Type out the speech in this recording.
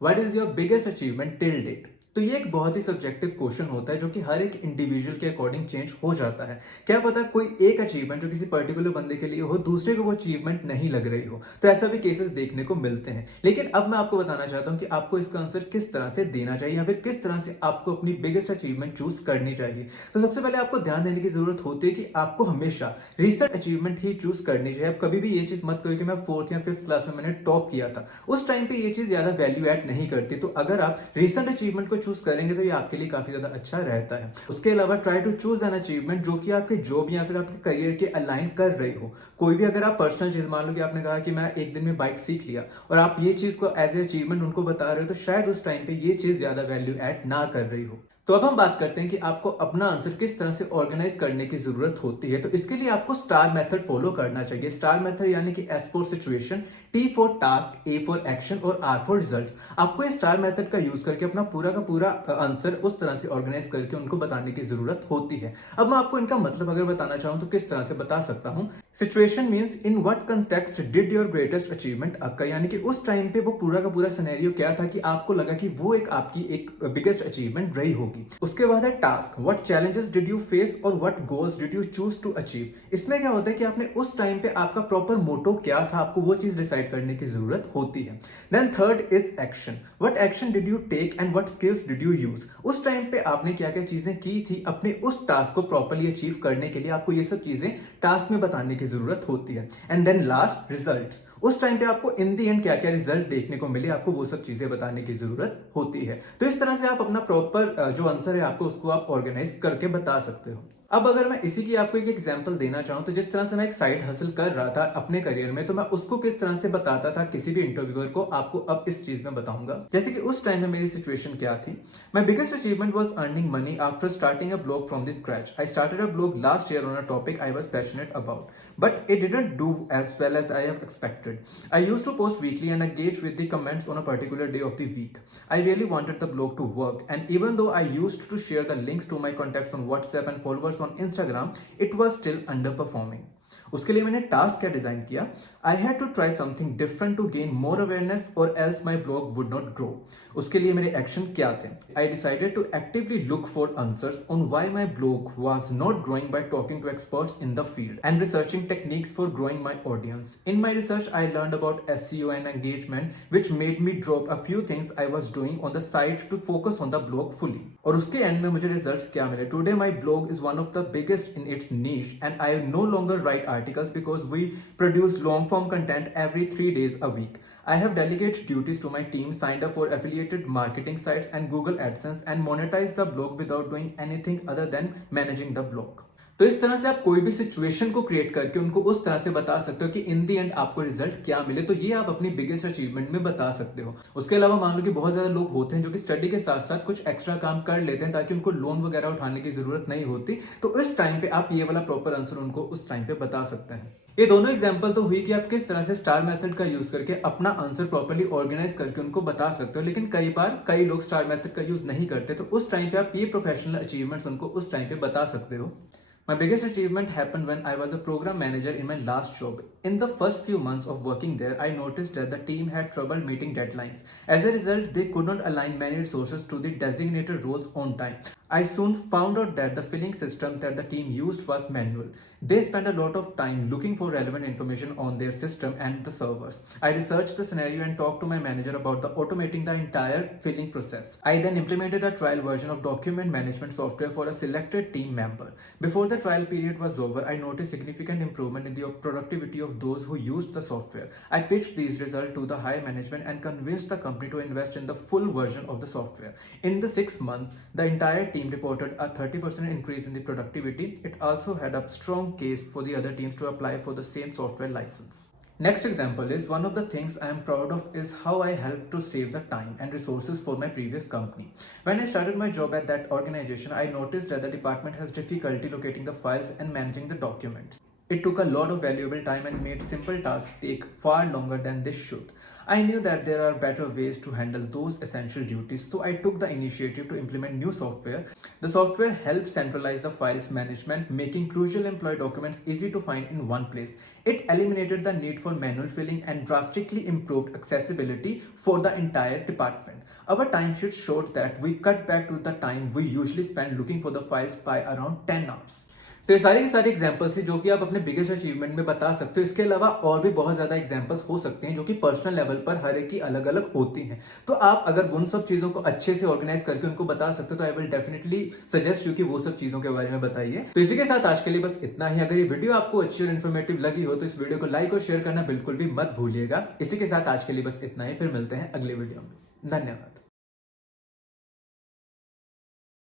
What is your biggest achievement till date. तो ये एक बहुत ही सब्जेक्टिव क्वेश्चन होता है जो कि हर एक इंडिविजुअल के अकॉर्डिंग चेंज हो जाता है। क्या पता कोई एक अचीवमेंट जो किसी पर्टिकुलर बंदे के लिए हो, दूसरे को वो अचीवमेंट नहीं लग रही हो। तो ऐसा भी केसेस देखने को मिलते हैं। लेकिन अब मैं आपको बताना चाहता हूं कि आपको इसका आंसर किस तरह से देना चाहिए या फिर किस तरह से आपको अपनी बिगेस्ट अचीवमेंट चूज करनी चाहिए। तो सबसे पहले आपको ध्यान देने की जरूरत होती है कि आपको हमेशा रिसेंट अचीवमेंट ही चूज करनी चाहिए। आप कभी भी ये चीज मत करो कि मैं फोर्थ या फिफ्थ क्लास में मैंने टॉप किया था। उस टाइम पे ये चीज ज्यादा वैल्यू ऐड नहीं करती। तो अगर आप रिसेंट अचीवमेंट को चूज करेंगे तो ये आपके लिए काफी ज्यादा अच्छा रहता है। उसके अलावा try to choose an achievement जो कि आपके जॉब या फिर आपके करियर के अलाइन कर रही हो। कोई भी अगर आप पर्सनल चीज, मान लो कि आपने कहा कि मैं एक दिन में बाइक सीख लिया और आप ये चीज को एज ए अचीवमेंट उनको बता रहे हो, तो शायद उस टाइम पे ये चीज ज्यादा वैल्यू ऐड ना कर रही हो। तो अब हम बात करते हैं कि आपको अपना आंसर किस तरह से ऑर्गेनाइज करने की जरूरत होती है। तो इसके लिए आपको स्टार मेथड फॉलो करना चाहिए। स्टार मेथड यानी कि S for situation, T for task, A for action और आर फॉर रिजल्ट्स। आपको इस स्टार मेथड का यूज करके अपना पूरा का पूरा आंसर उस तरह से ऑर्गेनाइज करके उनको बताने की जरूरत होती है। अब मैं आपको इनका मतलब अगर बताना चाहूं तो किस तरह से बता सकता हूं। Situation means in what context did your greatest achievement occur, यानी कि उस टाइम पे वो पूरा का पूरा सिनेरियो क्या था कि आपको लगा कि वो एक आपकी एक बिगेस्ट अचीवमेंट रही होगी। उसके बाद है task, what challenges did you face और what goals did you choose to achieve. इसमें क्या होता है कि आपने उस टाइम पे आपका प्रॉपर मोटो क्या था, आपको वो चीज डिसाइड करने की जरूरत होती है। Then third is action, what action did you take and what skills did you use. उस टाइम पे आपने क्या क्या चीजें की थी अपने उस टास्क को प्रॉपरली अचीव करने के लिए, आपको ये सब चीजें टास्क में बताने की जरूरत होती है। एंड देन लास्ट रिजल्ट्स, उस टाइम पे आपको इन दी एंड क्या क्या रिजल्ट देखने को मिले, आपको वो सब चीजें बताने की जरूरत होती है। तो इस तरह से आप अपना प्रॉपर जो आंसर है आपको उसको आप ऑर्गेनाइज करके बता सकते हो। अब अगर मैं इसी की आपको एक एग्जांपल देना चाहूं तो जिस तरह से मैं एक साइड हासिल कर रहा था अपने करियर में, तो मैं उसको किस तरह से बताता था किसी भी इंटरव्यूअर को, आपको अब इस चीज में बताऊंगा। जैसे कि उस टाइम में मेरी सिचुएशन क्या थी। My biggest achievement was earning money after starting a blog from the scratch. I started a blog last year on a topic I was passionate about, but it didn't do as well as I have expected. I used to post weekly and engage with the comments on a particular day of the week. I really wanted the blog to work, and even though I used to share the links to my contacts on WhatsApp and followers on Instagram, it was still underperforming. उसके लिए मैंने task क्या design किया। I had to try something different to gain more awareness और else my blog would not grow. उसके लिए मेरे action क्या थे। I decided to actively look for answers on why my blog was not growing by talking to experts in the field and researching techniques for growing my audience. In my research I learned about SEO and engagement which made me drop a few things I was doing on the site to focus on the blog fully. और उसके end में मुझे results क्या मिले। Today my blog is one of the biggest in its niche and I no longer write articles because we produce long form content every 3 days a week. I have delegated duties to my team, signed up for affiliated marketing sites and Google AdSense and monetized the blog without doing anything other than managing the blog. तो इस तरह से आप कोई भी situation को create करके उनको उस तरह से बता सकते हो कि इन दी एंड आपको रिजल्ट क्या मिले। तो ये आप अपनी बिगेस्ट अचीवमेंट में बता सकते हो। उसके अलावा मान लो कि बहुत ज्यादा लोग होते हैं जो कि स्टडी के साथ साथ कुछ एक्स्ट्रा काम कर लेते हैं ताकि उनको लोन वगैरह उठाने की जरूरत नहीं होती। तो इस टाइम पे आप ये वाला प्रॉपर आंसर उनको उस टाइम पे बता सकते हैं। ये दोनों एग्जांपल तो हुई कि आप किस तरह से स्टार मेथड का यूज करके अपना आंसर प्रॉपर्ली ऑर्गेनाइज करके उनको बता सकते हो। लेकिन कई बार कई लोग स्टार मेथड का यूज नहीं करते, तो उस टाइम पे आप ये प्रोफेशनल अचीवमेंट्स उनको उस टाइम पे बता सकते हो। My biggest achievement happened when I was a program manager in my last job. In the first few months of working there, I noticed that the team had trouble meeting deadlines. As a result, they could not align many resources to the designated roles on time. I soon found out that the filling system that the team used was manual. They spent a lot of time looking for relevant information on their system and the servers. I researched the scenario and talked to my manager about automating the entire filling process. I then implemented a trial version of document management software for a selected team member. Before the trial period was over, I noticed significant improvement in the productivity of those who used the software. I pitched these results to the higher management and convinced the company to invest in the full version of the software. In the 6 months, the entire team reported a 30% increase in the productivity. It also had a strong case for the other teams to apply for the same software license. Next example is one of the things I am proud of is how I helped to save the time and resources for my previous company. When I started my job at that organization, I noticed that the department has difficulty locating the files and managing the documents. It took a lot of valuable time and made simple tasks take far longer than they should. I knew that there are better ways to handle those essential duties, so I took the initiative to implement new software. The software helped centralize the files management, making crucial employee documents easy to find in one place. It eliminated the need for manual filling and drastically improved accessibility for the entire department. Our timesheet showed that we cut back to the time we usually spend looking for the files by around 10 hours. तो ये सारे के सारे examples हैं जो कि आप अपने बिगेस्ट अचीवमेंट में बता सकते हो। इसके अलावा और भी बहुत ज्यादा एग्जाम्पल्स हो सकते हैं जो कि पर्सनल लेवल पर हर एक की अलग अलग होती हैं। तो आप अगर उन सब चीजों को अच्छे से ऑर्गेनाइज करके उनको बता सकते हो तो I will definitely suggest you कि वो सब चीजों के बारे में बताइए। तो इसी के साथ आज के लिए बस इतना ही। अगर ये वीडियो आपको अच्छी और इन्फॉर्मेटिव लगी हो तो इस वीडियो को लाइक और शेयर करना बिल्कुल भी मत भूलिएगा। इसी के साथ आज के लिए बस इतना ही, फिर मिलते हैं अगले वीडियो में। धन्यवाद।